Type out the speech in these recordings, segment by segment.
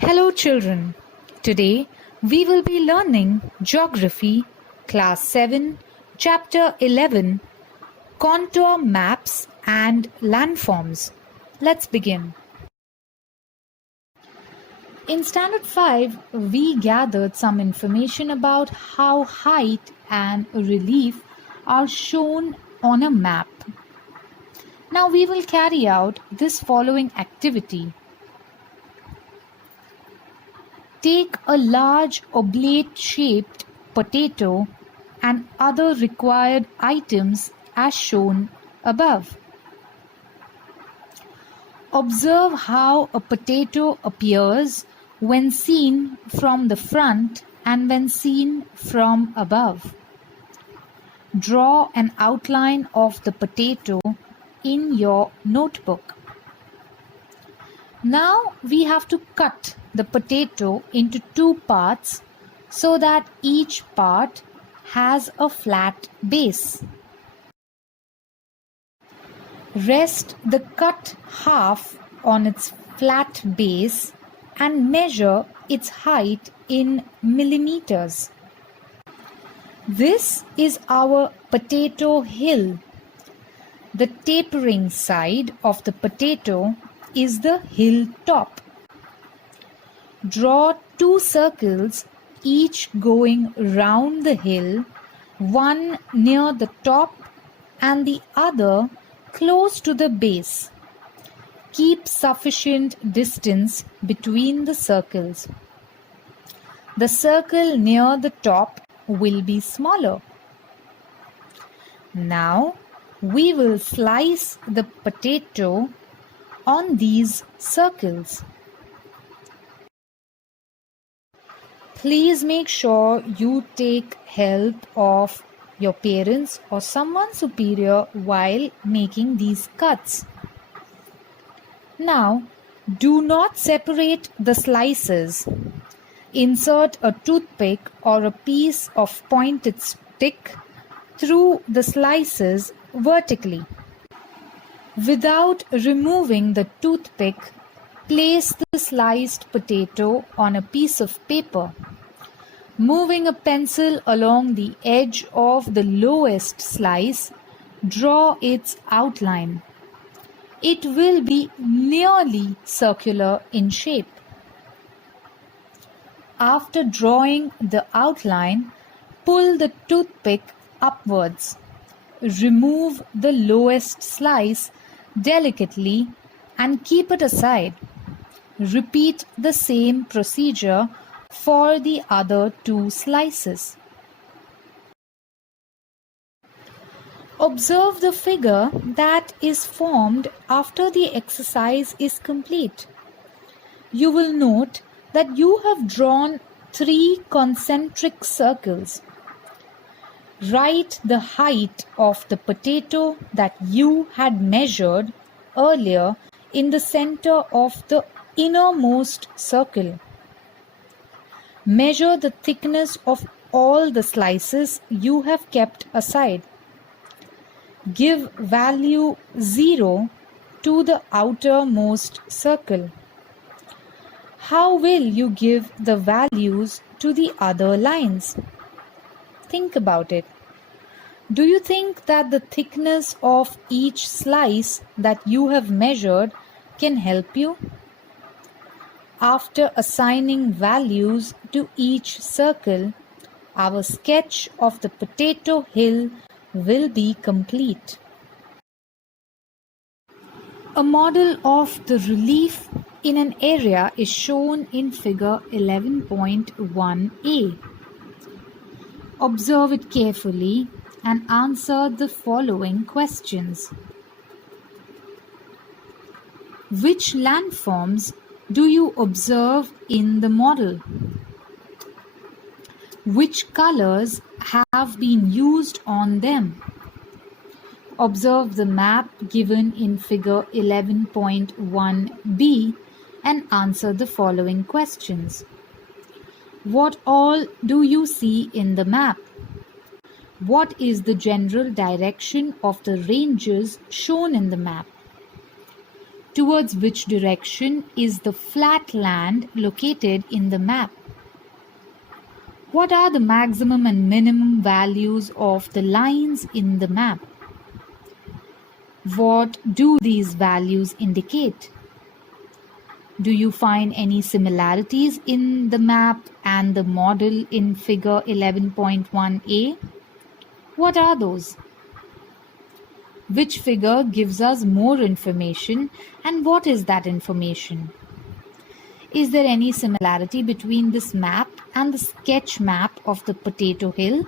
Hello children. Today we will be learning Geography, Class 7, Chapter 11, Contour Maps and Landforms. Let's begin. In Standard 5, we gathered some information about how height and relief are shown on a map. Now we will carry out this following activity. Take a large oblate-shaped potato and other required items as shown above. Observe how a potato appears when seen from the front and when seen from above. Draw an outline of the potato in your notebook. Now we have to cut the potato into two parts so that each part has a flat base. Rest the cut half on its flat base and measure its height in millimeters. This is our potato hill. The tapering side of the potato is the hill top. Draw two circles, each going round the hill, one near the top and the other close to the base. Keep sufficient distance between the circles. The circle near the top will be smaller. Now we will slice the potato on these circles. Please make sure you take help of your parents or someone superior while making these cuts. Now, do not separate the slices. Insert a toothpick or a piece of pointed stick through the slices vertically. Without removing the toothpick, place the sliced potato on a piece of paper. Moving a pencil along the edge of the lowest slice, draw its outline. It will be nearly circular in shape. After drawing the outline, pull the toothpick upwards. Remove the lowest slice delicately and keep it aside. Repeat the same procedure for the other two slices. Observe the figure that is formed after the exercise is complete. You will note that you have drawn 3 concentric circles. Write the height of the potato that you had measured earlier in the center of the innermost circle. Measure the thickness of all the slices you have kept aside. Give value 0 to the outermost circle. How will you give the values to the other lines? Think about it. Do you think that the thickness of each slice that you have measured can help you? After assigning values to each circle, our sketch of the potato hill will be complete. A model of the relief in an area is shown in figure 11.1a. Observe it carefully and answer the following questions. Which landforms do you observe in the model? Which colors have been used on them? Observe the map given in figure 11.1b and answer the following questions. What all do you see in the map? What is the general direction of the ranges shown in the map? Towards which direction is the flat land located in the map? What are the maximum and minimum values of the lines in the map? What do these values indicate? Do you find any similarities in the map and the model in figure 11.1a? What are those? Which figure gives us more information, and what is that information? Is there any similarity between this map and the sketch map of the potato hill?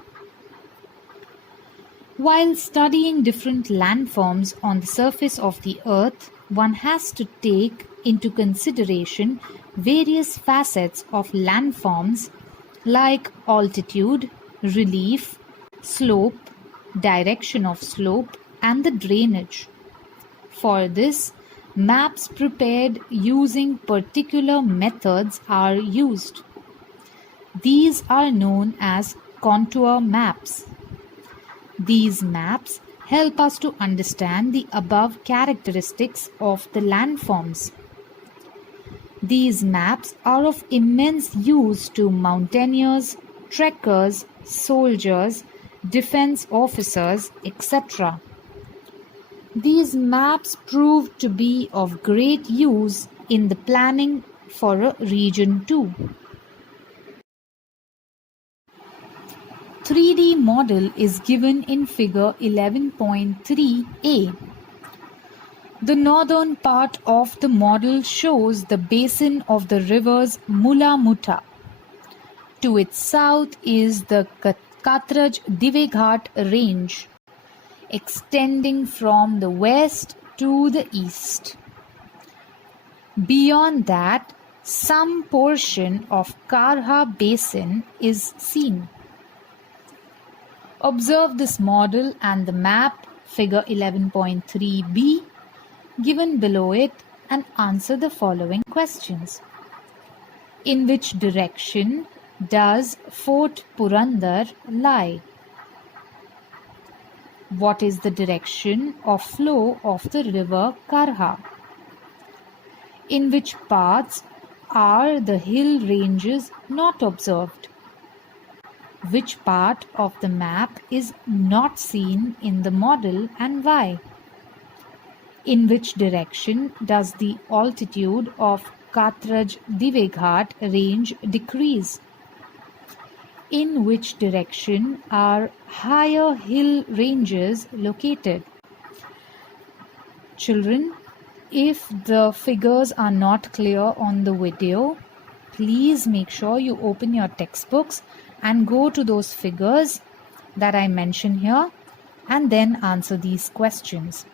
While studying different landforms on the surface of the earth, one has to take into consideration various facets of landforms like altitude, relief, slope, direction of slope, and the drainage. For this, maps prepared using particular methods are used. These are known as contour maps. These maps help us to understand the above characteristics of the landforms. These maps are of immense use to mountaineers, trekkers, soldiers, defense officers, etc. These maps proved to be of great use in the planning for a region too. 3D model is given in figure 11.3a. The northern part of the model shows the basin of the rivers Mula Mutta. To its south is the Katraj Diveghat range, extending from the west to the east. Beyond that, some portion of Karha basin is seen. Observe this model and the map, figure 11.3b, given below it, and answer the following questions. In which direction does Fort Purandar lie? What is the direction of flow of the river Karha? In which parts are the hill ranges not observed? Which part of the map is not seen in the model and why? In which direction does the altitude of Katraj Diveghat range decrease? In which direction are higher hill ranges located? Children, if the figures are not clear on the video, please make sure you open your textbooks and go to those figures that I mention here and then answer these questions.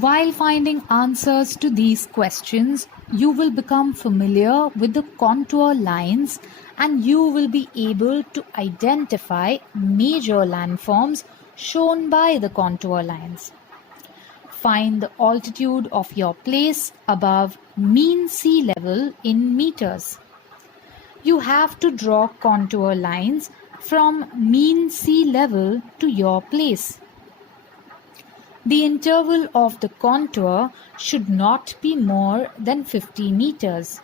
While finding answers to these questions, you will become familiar with the contour lines and you will be able to identify major landforms shown by the contour lines. Find the altitude of your place above mean sea level in meters. You have to draw contour lines from mean sea level to your place. The interval of the contour should not be more than 50 meters.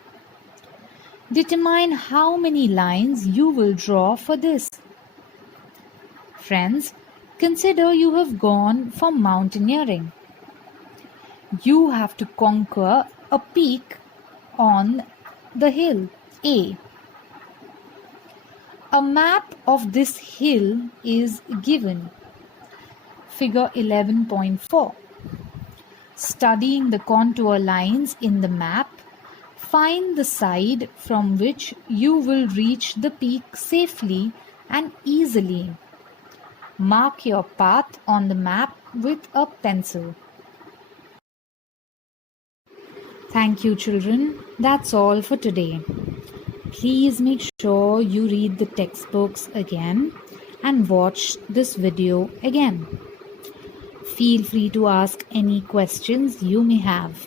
Determine how many lines you will draw for this. Friends, consider you have gone for mountaineering. You have to conquer a peak on the hill A. A map of this hill is given. Figure 11.4. Studying the contour lines in the map, find the side from which you will reach the peak safely and easily. Mark your path on the map with a pencil. Thank you, children. That's all for today. Please make sure you read the textbooks again and watch this video again. Feel free to ask any questions you may have.